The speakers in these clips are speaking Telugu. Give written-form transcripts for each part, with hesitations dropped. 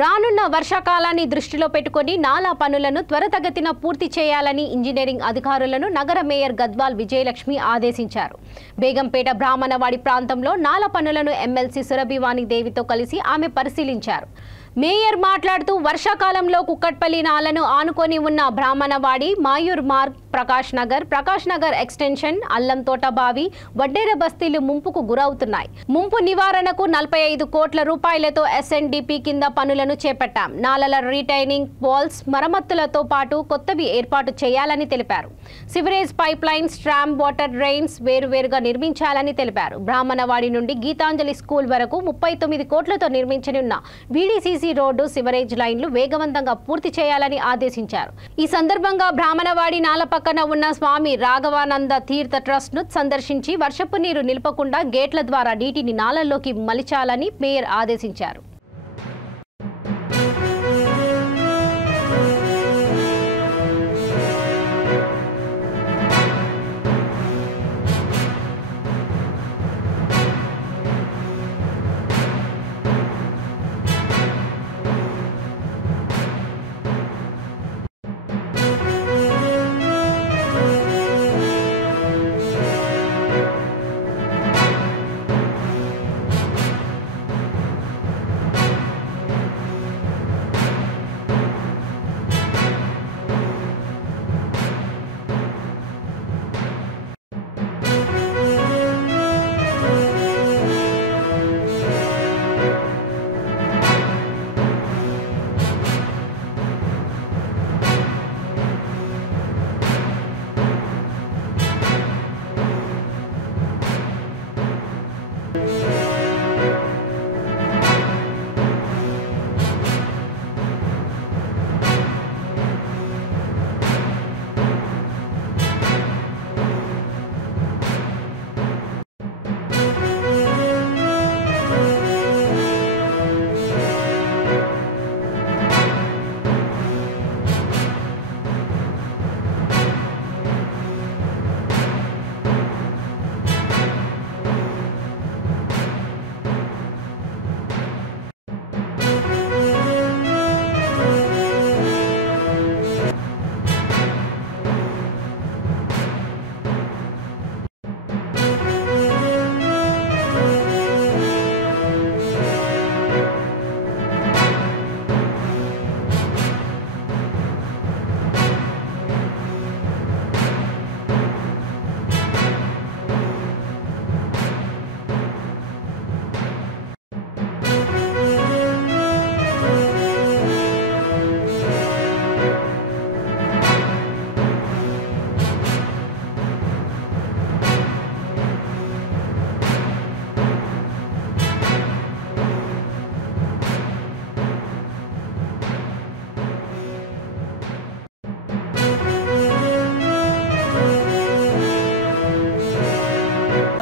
రానున్న వర్షాకాలాన్ని దృష్టిలో పెట్టుకొని నాలా పనులను త్వరితగతిన పూర్తి చేయాలని ఇంజనీరింగ్ అధికారులను నగర మేయర్ గద్వాల్ విజయలక్ష్మి ఆదేశించారు. బేగంపేట బ్రాహ్మణవాడి ప్రాంతంలో నాలా పనులను ఎమ్మెల్సీ సురభివాణి దేవితో కలిసి ఆమె పరిశీలించారు. మేయర్ మాట్లాడుతూ వర్షాకాలంలో కుక్కట్పల్లి నాలను ఆనుకొని ఉన్న బ్రాహ్మణవాడి, మాయూర్ మార్గ్, ప్రకాష్ నగర్ ఎక్స్టెన్షన్, అల్లం తోట బావి, వడ్డేర బస్తీలు ముంపుకు గురవుతున్నాయి. ముంపు నివారణకు 45 కోట్ల రూపాయలతో SNDP కింద పనులను చేపట్టాం. నాలల రీటైనింగ్ వాల్స్ మరమ్మతులతో పాటు కొత్తవి ఏర్పాటు చేయాలని తెలిపారు. Sewerage pipe lines, storm water drains వేరువేరుగా నిర్మించాలని తెలిపారు. బ్రాహ్మణవాడి నుండి గీతాంజలి స్కూల్ వరకు 39 కోట్లతో నిర్మించనున్న VDCC రోడ్డు, సివరేజ్ లైన్లు వేగవంతంగా పూర్తి చేయాలని ఆదేశించారు. ఈ సందర్భంగా బ్రాహ్మణవాడి నాల పక్కన ఉన్న స్వామి రాఘవానంద తీర్థ ట్రస్ట్ ను సందర్శించి వర్షపు నీరు నిలపకుండా గేట్ల ద్వారా నీటిని నాలల్లోకి మలిచాలని మేయర్ ఆదేశించారు.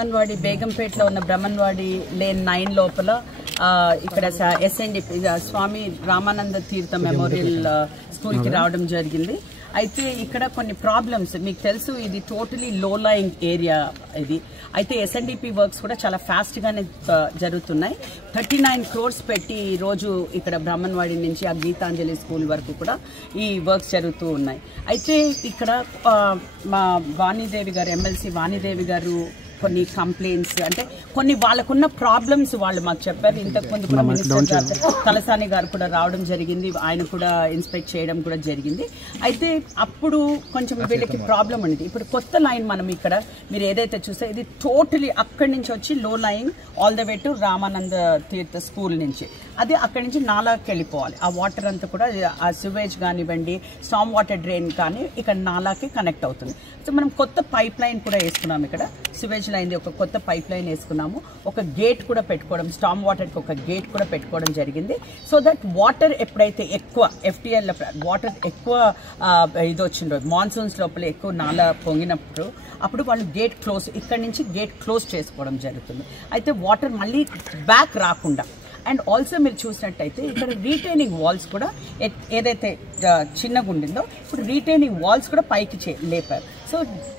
బ్రహ్మన్వాడి బేగంపేటలో ఉన్న బ్రహ్మన్వాడి లేన్ 9 లోపల ఇక్కడ SNDP స్వామి రామానంద తీర్థ మెమోరియల్ స్కూల్కి రావడం జరిగింది. అయితే ఇక్కడ కొన్ని ప్రాబ్లమ్స్ మీకు తెలుసు, ఇది టోటలీ లో లయింగ్ ఏరియా ఇది. అయితే SNDP వర్క్స్ కూడా చాలా ఫాస్ట్గానే జరుగుతున్నాయి. 39 crores పెట్టి ఈరోజు ఇక్కడ బ్రాహ్మణవాడి నుంచి ఆ గీతాంజలి స్కూల్ వరకు కూడా ఈ వర్క్స్ జరుగుతూ ఉన్నాయి. అయితే ఇక్కడ మా వాణిదేవి గారు, ఎమ్మెల్సీ వాణిదేవి గారు కొన్ని కంప్లైంట్స్ అంటే కొన్ని వాళ్ళకున్న ప్రాబ్లమ్స్ వాళ్ళు మాకు చెప్పారు. ఇంతకుముందు కూడా మినిస్టర్ గారు తలసాని గారు కూడా రావడం జరిగింది, ఆయన కూడా ఇన్స్పెక్ట్ చేయడం కూడా జరిగింది. అయితే అప్పుడు కొంచెం వీళ్ళకి ప్రాబ్లం ఉండేది. ఇప్పుడు కొత్త లైన్ మనం ఇక్కడ మీరు ఏదైతే చూస్తే ఇది టోటలీ అక్కడి నుంచి వచ్చి లో line all the way to Ramananda Tirtha school నుంచి అది అక్కడి నుంచి నాలాకి వెళ్ళిపోవాలి. ఆ వాటర్ అంతా కూడా ఆ సివేజ్ కానివ్వండి, స్టామ్ వాటర్ డ్రైన్ కానీ ఇక్కడ నాలాకి కనెక్ట్ అవుతుంది. సో మనం కొత్త పైప్ లైన్ కూడా వేసుకున్నాము, ఇక్కడ సివేజ్ లైన్ ఒక కొత్త పైప్ లైన్ వేసుకున్నాము. ఒక గేట్ కూడా పెట్టుకోవడం, స్టామ్ వాటర్కి ఒక గేట్ కూడా పెట్టుకోవడం జరిగింది. సో దట్ వాటర్ ఎప్పుడైతే ఎక్కువ FTL వాటర్ ఎక్కువ ఇది వచ్చిందో మాన్సూన్స్ లోపల ఎక్కువ నాలా పొంగినప్పుడు అప్పుడు వాళ్ళు గేట్ క్లోజ్, ఇక్కడి నుంచి గేట్ క్లోజ్ చేసుకోవడం జరుగుతుంది. అయితే వాటర్ మళ్ళీ బ్యాక్ రాకుండా. అండ్ ఆల్సో మీరు చూసినట్టయితే ఇక్కడ రీటైనింగ్ వాల్స్ కూడా ఏదైతే చిన్నగా ఉండిందో ఇప్పుడు రీటైనింగ్ వాల్స్ కూడా పైకి లేపారు. సో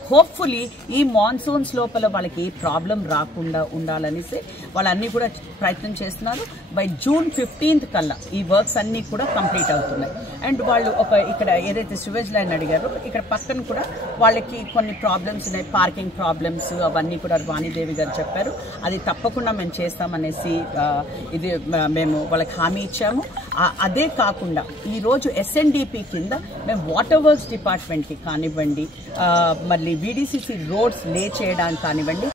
హోప్ఫుల్లీ ఈ మాన్సూన్స్ లోపల వాళ్ళకి ఏ ప్రాబ్లం రాకుండా ఉండాలనేసి వాళ్ళన్నీ కూడా ప్రయత్నం చేస్తున్నారు. బై June 15th కల్లా ఈ వర్క్స్ అన్నీ కూడా కంప్లీట్ అవుతున్నాయి. అండ్ వాళ్ళు ఇక్కడ ఏదైతే సివేజ్ లైన్ అడిగారో ఇక్కడ పక్కన కూడా వాళ్ళకి కొన్ని ప్రాబ్లమ్స్ ఉన్నాయి, పార్కింగ్ ప్రాబ్లమ్స్ అవన్నీ కూడా వాణిదేవి గారు చెప్పారు. అది తప్పకుండా మేము చేస్తామనేసి ఇది మేము వాళ్ళకి హామీ ఇచ్చాము. అదే కాకుండా ఈరోజు SNDP కింద మేము వాటర్ వర్క్స్ డిపార్ట్మెంట్కి కానివ్వండి, మళ్ళీ VDCC రోడ్స్ లే చేయడానికి కానివ్వండి,